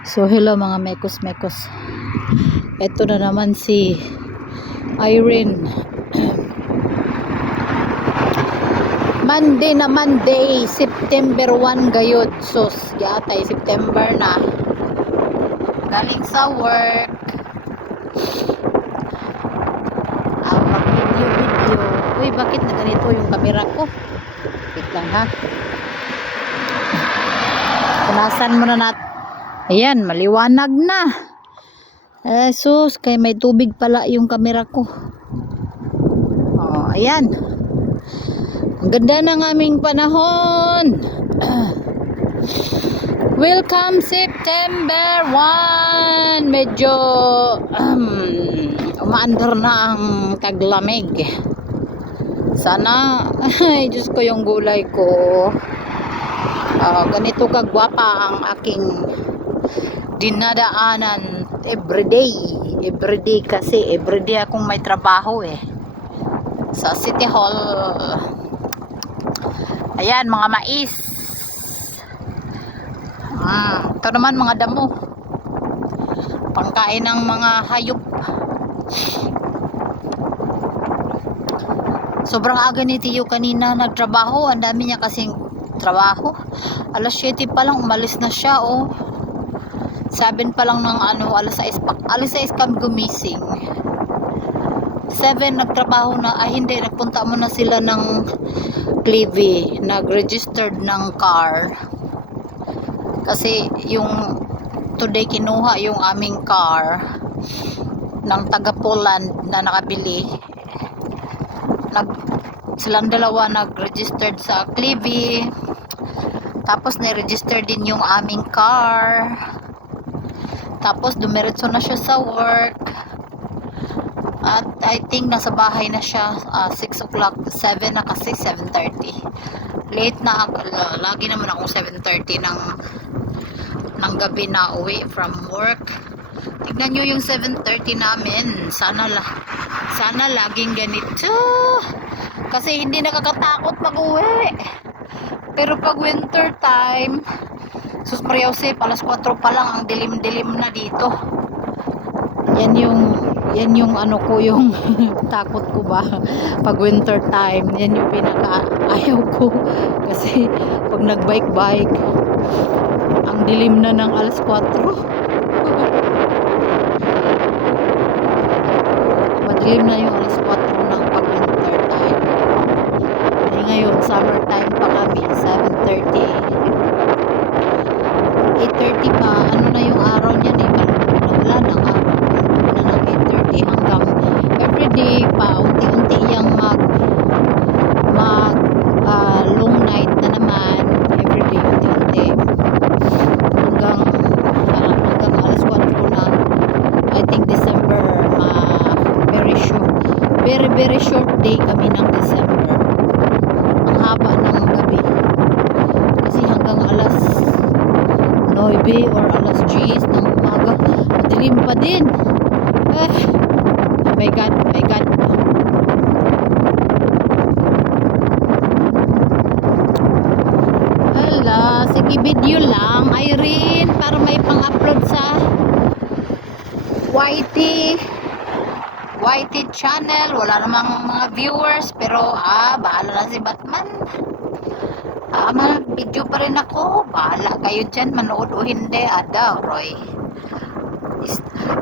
So hello mga mekos mekos. Ito na naman si Irene. Monday na Monday, September 1 gayod. Sus, yatay September na. Galing sa work. Ah, mag-video video. Uy, bakit na ganito yung camera ko? Wait lang ha. Punasan mo na natin. Ayan, maliwanag na. Eh, sus, kay may tubig pala yung camera ko. Oh, ayan. Ang ganda ng aming panahon. Welcome September 1. Medyo um, umaandar na ang taglamig. Sana, ay Diyos ko yung gulay ko. Ah, ganito kagwapa ang aking dinadaanan everyday. Everyday kasi, everyday akong may trabaho eh. Sa City Hall. Ayan, mga mais. Mm, ito naman mga damo. Pangkain ng mga hayop. Sobrang aga ni Tiyo kanina nagtrabaho. Ang dami niya kasing trabaho. Alas 7 pa lang umalis na siya oh. 7 pa lang ng ano, alas 6 pa. Alas 6 kami gumising. 7 nagtrabaho na, ay hindi, nagpunta muna sila ng Clivy. Nag-registered ng car. Kasi yung today kinuha yung aming car ng taga Poland na nakabili. Nag silang dalawa nag-registered sa Clivy. Tapos na-register din yung aming car. Tapos dumiretso na siya sa work. At I think nasa bahay na siya ah, 6 o'clock, 7 na kasi 7.30. Late na ako, la- lagi naman akong 7.30 ng ng gabi na uwi from work. Tignan nyo yung 7.30 namin. Sana, la, sana laging ganito. Kasi hindi nakakatakot mag-uwi. Pero pag winter time, sus Maria Jose, alas 4 pa lang ang dilim-dilim na dito. Yan yung yan yung ano ko yung takot ko ba? Pag winter time yan yung pinaka ayaw ko. Kasi pag nag bike bike ang dilim na ng alas 4 madilim na yung alas 4 ng pag winter time. Eh ngayon summer time pa kami 7.30 8.30 pa ano na yung araw niyan eh wala nang araw na ng 8.30 hanggang everyday pa unti-unti yung mag mag ah, long night na naman everyday unti-unti hanggang ah, hanggang alas 4 na I think December ma very short very very short day kami ng December ang haba ng gabi kasi hanggang alas 9 or alas 10 ng umaga madilim pa din. Eh, oh my god oh my god Hala, sige video lang Irene para may pang-upload sa YT YT channel. Wala namang mga viewers pero ah bahala na si Batman ah mga video pa rin ako. Bahala kayo dyan manood o hindi. Ada Roy.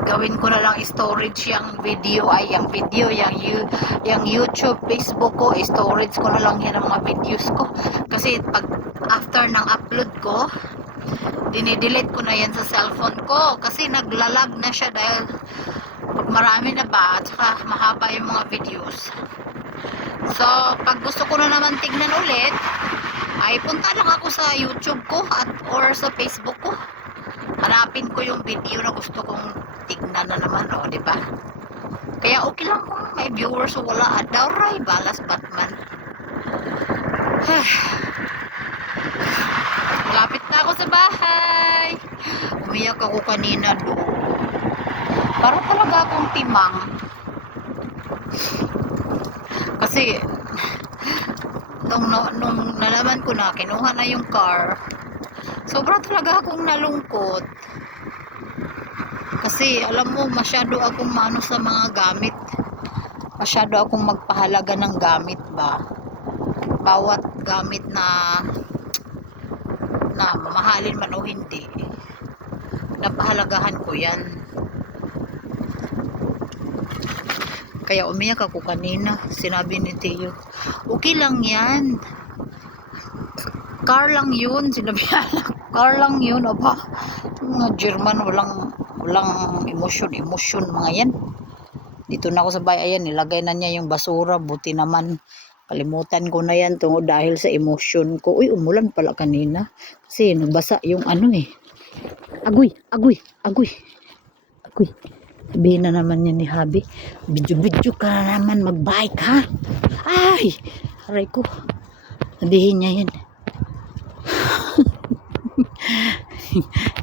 Gawin ko na lang storage yung video. Ay yung video yung, yung YouTube Facebook ko. Storage ko na lang yan ang mga videos ko. Kasi pag after ng upload ko dinidelete ko na yan sa cellphone ko. Kasi naglalag na siya dahil marami na ba? At mahaba yung mga videos so pag gusto ko na naman tignan ulit ay punta lang ako sa youtube ko at or sa facebook ko hanapin ko yung video na gusto kong tignan na naman o di ba kaya okay lang kung may viewers o wala adaw ray balas batman Lapit na ako sa bahay. Umiyak ako kanina doon. Para talaga akong timang. Kasi, nung, nung nalaman ko na, kinuha na yung car, Sobra talaga akong nalungkot. Kasi alam mo, masyado akong mano sa mga gamit. Masyado akong magpahalaga ng gamit ba. Bawat gamit na na mahalin man o hindi. Napahalagahan ko yan. Kaya umiyak ako kanina. Sinabi ni Teo, okay lang yan. Car lang yun. Sinabi niya, car lang yun. Aba, mga German, walang, walang emosyon, emosyon mga yan. Dito na ako sa bahay, ayan, nilagay na niya yung basura. Buti naman, kalimutan ko na yan tungo dahil sa emosyon ko. Uy, umulan pala kanina. Kasi nabasa yung ano eh. Agoy, agoy, agoy. Agoy. Sabihin na naman niya ni Habi, video-video ka na naman, mag-bike ha. Ay, aray ko. Sabihin niya yan.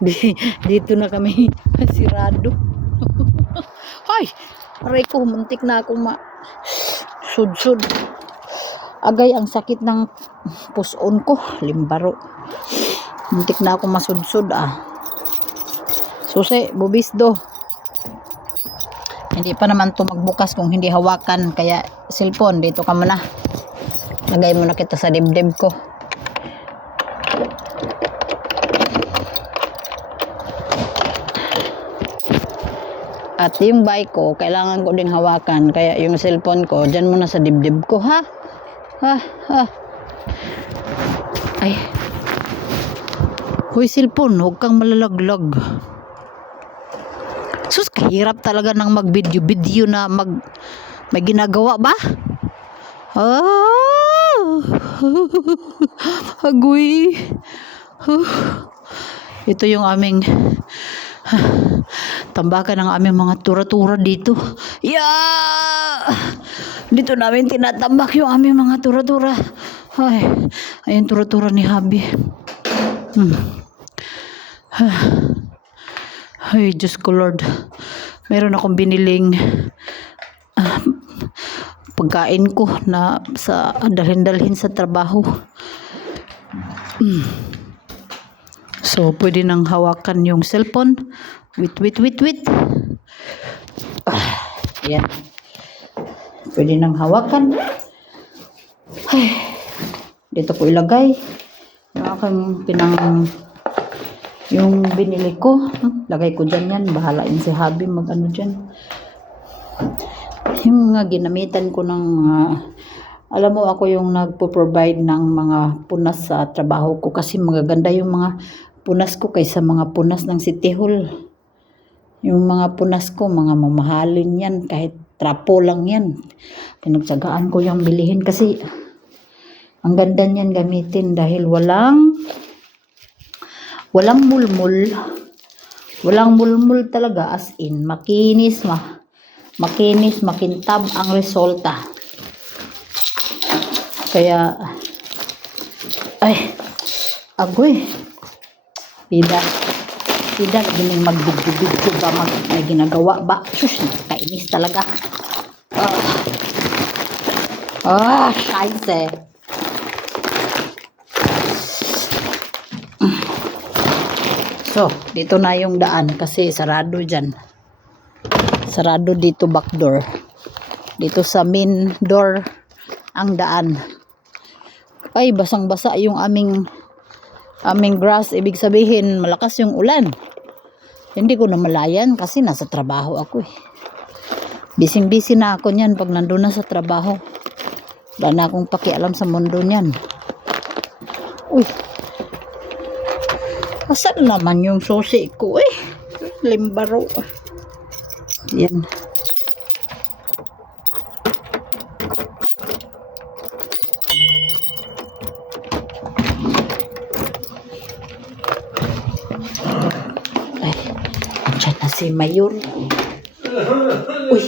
Di- dito na kami sirado. Ay, aray ko, muntik na akong ma sudsud. Agay, ang sakit ng puson ko. Limbaro. Muntik na akong masudsud ah. Susi, bubisdo. Hindi pa naman to magbukas kung hindi hawakan. Kaya, cellphone, dito ka muna. Lagay mo na kita sa dibdib ko. At yung bike ko, kailangan ko ding hawakan. Kaya yung cellphone ko, dyan muna sa dibdib ko, ha? Ha? Ha? Ay. Hoy, cellphone, huwag kang malalaglag. Sus, kahirap talaga ng mag-video-video na mag... May ginagawa ba? Ah! Agoy. Ito yung aming tambakan ng aming mga tura-tura dito. Yeah! Dito namin tinatambak yung aming mga tura-tura. Ay, ayun tura-tura ni Habi. Hmm. Ay, Diyos ko Lord. Meron akong biniling ah, pagkain ko na sa dalhin-dalhin sa trabaho. Hmm. So, pwede nang hawakan yung cellphone. Wait, wait, wait, wait. Ah, yan. Pwede nang hawakan. Ay, dito ko ilagay. Yung aking pinang yung binili ko. Lagay ko dyan yan. Bahalain si Habi mag ano dyan. Yung mga ginamitan ko ng mga alam mo ako yung nagpo-provide ng mga punas sa trabaho ko kasi magaganda yung mga punas ko kaysa mga punas ng City Hall. Yung mga punas ko, mga mamahalin yan, kahit trapo lang yan. Pinagtsagaan ko yung bilihin kasi ang ganda niyan gamitin dahil walang walang mulmul. Walang mulmul talaga as in makinis ma makinis, makintab ang resulta. Kaya ay agoy. Pida. Pida, gining magbidyo-bidyo ba mag, may ginagawa ba? Sus, kainis talaga. Ah, ah scheisse. So, dito na yung daan kasi sarado dyan. Sarado dito back door. Dito sa main door ang daan. Ay, basang-basa yung aming aming grass. Ibig sabihin, malakas yung ulan. Hindi ko na malayan kasi nasa trabaho ako eh. Bising-busy na ako niyan pag nandun na sa trabaho. Wala na akong pakialam sa mundo niyan. Uy. Asan naman yung susi ko eh? Limbaro. Yan. Ay, andyan na si Mayor. Uy,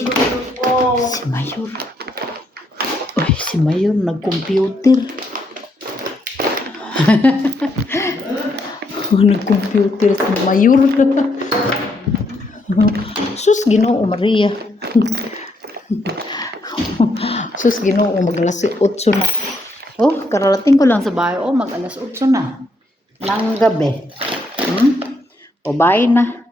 si Mayor. Uy, si Mayor nag-computer. nag-computer si Mayor. Sus, ginoo Maria. Sus, ginoo mag alas 8 na. Oh, kararating ko lang sa bahay. Oh, mag alas 8 na. ng gabi. Hmm? O bye na.